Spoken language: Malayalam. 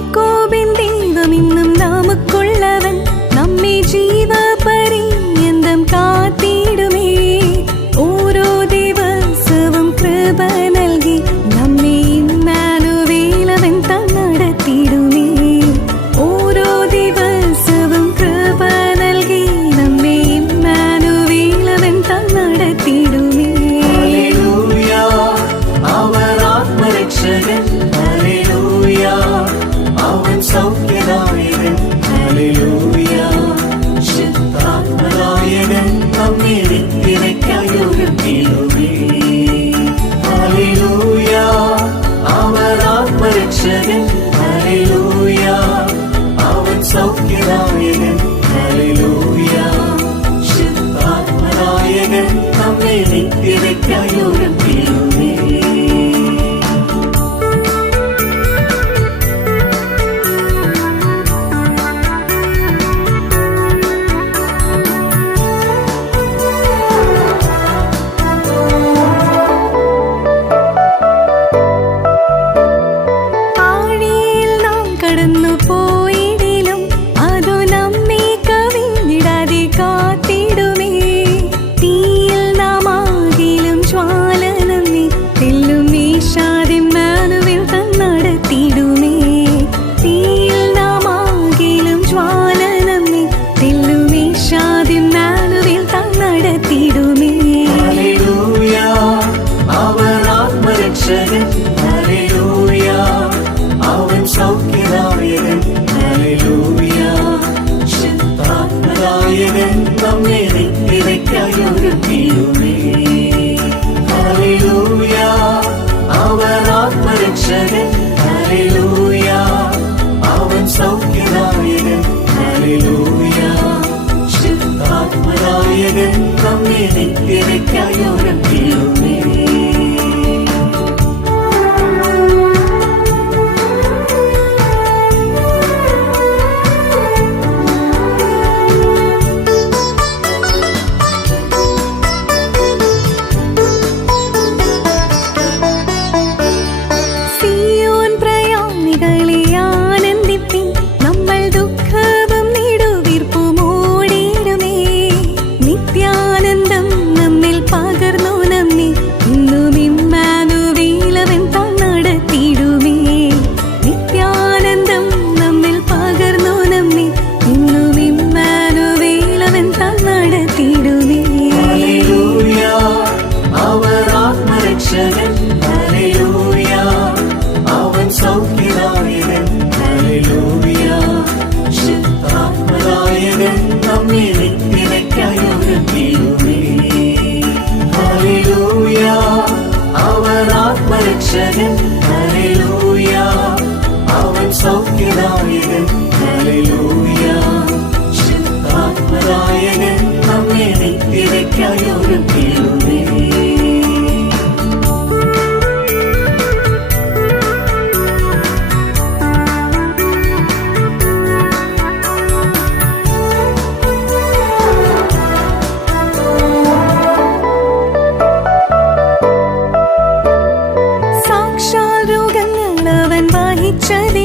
യാക്കോബിൻ ദൈവം ഇന്നും നമുക്കുള്ളവൻ, നമ്മെ ജീവപര്യന്തം കാത്തിടുമേ. ഓരോ ദിവസവും കൃപ നൽകി നമ്മെ ഇമ്മാനുവേലവൻ നടത്തിടുമേ. ഓരോ ദിവസവും കൃപ നൽകി നമ്മെ ഇമ്മാനുവേലവൻ നടത്തിടുമേ. അവർ ആത്മരക്ഷകൻ, അവൻ സൗഖ്യദായകൻ, ശുദ്ധാത്മനായകൻ, നമ്മെ നിത്യതയ്ക്കായി ഉയർത്തിയിടുമേ. അവർ ആത്മരക്ഷകൻ, അവൻ സൗഖ്യദായകൻ, ശുദ്ധാത്മനായകൻ, നമ്മെ നിത്യതയ്ക്കായി ഉയർത്തിയിടുമേ. പോയിടിലും അതു നമ്മെ കവിഞ്ഞിടാതെ കാത്തിടുമേ. തീയിൽ നാം ആകിലും ജ്വാല നമ്മെ തെല്ലും വീശാതിമ്മാനുവേൽ നടത്തിടുമേ. തീയിൽ നാം ആകിലും ജ്വാല നമ്മെ തെല്ലും വീശാതിമ്മാനുവേൽ നടത്തിടുമേ. അവർ ആത്മരക്ഷകൻ, അവൻ സൗഖ്യദായകൻ, ശുദ്ധാത്മനായകൻ, നമ്മെ നിത്യതയ്ക്കായി ഉയർത്തിയിടുമേ. അവർ ആത്മരക്ഷകൻ, അവൻ സൗഖ്യദായകൻ, ശുദ്ധാത്മനായകൻ, നമ്മെ നിത്യതയ്ക്കായി ഉയർത്തിയിടുമേ. അവൻ സൗഖ്യദായകൻ, ശുദ്ധാത്മനായകൻ, നമ്മെ നിത്യതയ്ക്കായി ഉയർത്തിയിടുമേ. അവർ ആത്മരക്ഷകൻ, അവൻ സൗഖ്യദായകൻ, ശുദ്ധാത്മനായകൻ, നമ്മെ നിത്യതയ്ക്കായി ഉയർത്തിയിടുമേ. സാക്ഷാൽ രോഗങ്ങൾ അവൻ വഹിച്ചത്